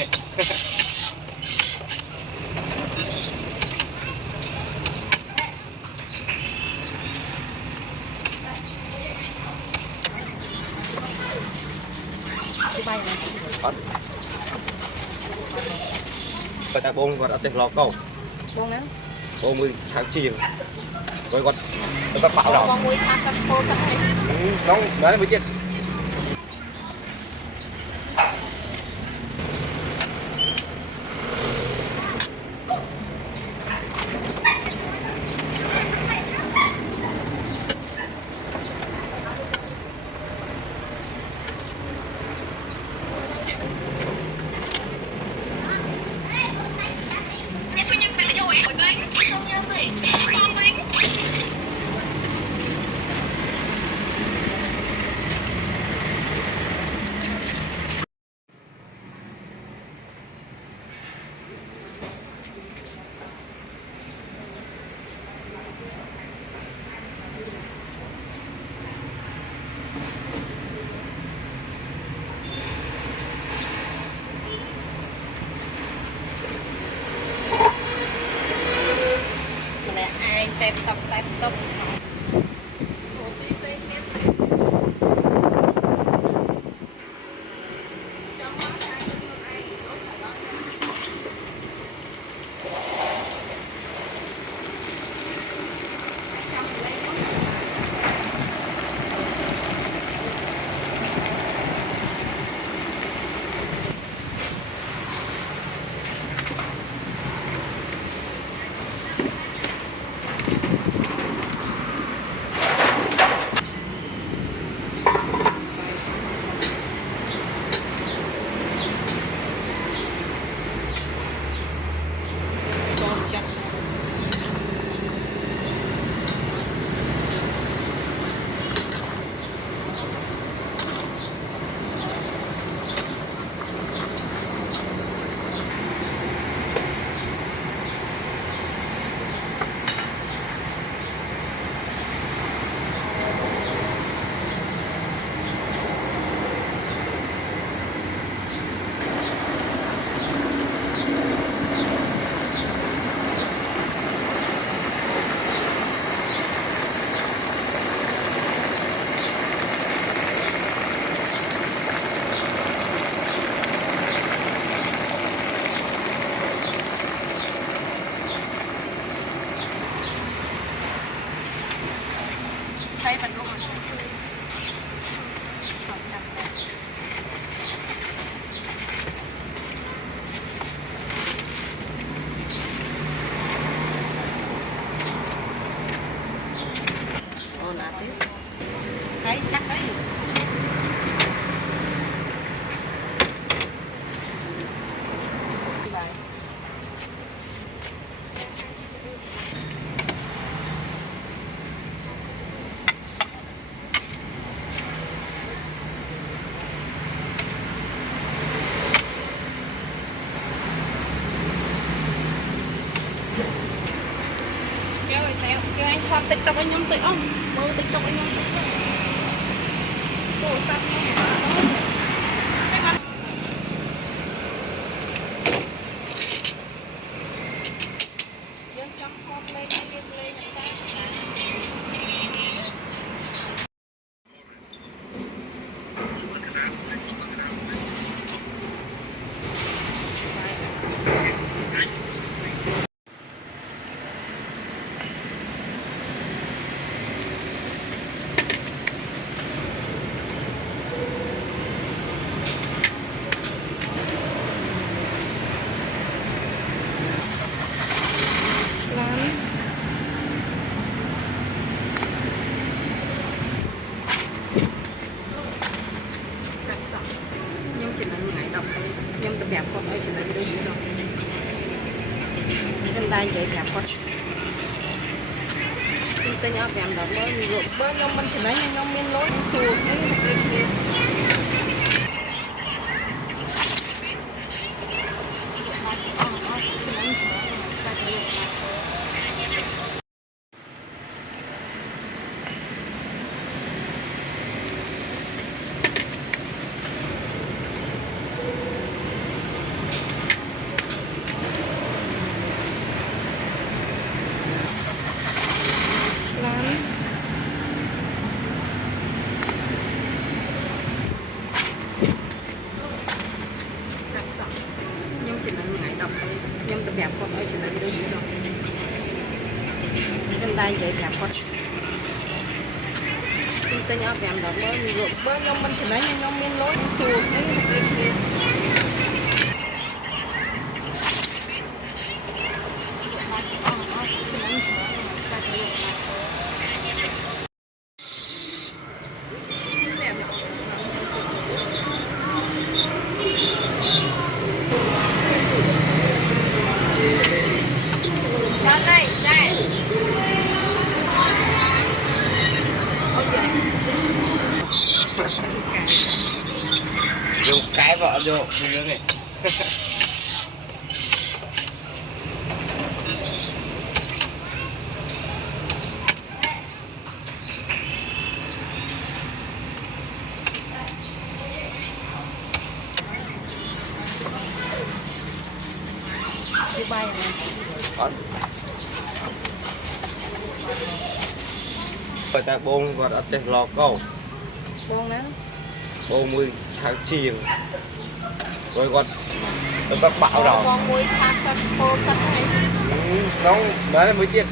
này. Cái ta bông còn ở trên lò câu. Bông nữa. Bông mười tháng chiều. Rồi còn các bão đảo. Bông mười tháng sắp khô sắp hết. Không, nói mới chết. Tép tóc. Thấy mình luôn rồi. Ồ nè tiếp. Thấy sắc đấy. Kêu anh khoa TikTok anh nhóm tự ông mơ TikTok anh nhóm tự đồ sắp đẹp con ơi chỉ là đi đâu rồi nên đây vậy đẹp con tôi nhớ đẹp đó bơ nhông mình chỉ lấy nhông miên lối chuột cái đẹp con ơi chuyện này đừng gì đâu nên đây vậy đẹp con tôi nhớ đẹp đó bữa nhóm mình thì nãy nhóm miên lối chùa đấy là đây đây Vô cái vợ vô như này. đi bay này Người ta bông còn ở trên lò câu con đó bông 10 tháng chiều rồi còn bắt bão rồi con muối thác sắt cô sắt này nóng nói là mới tiết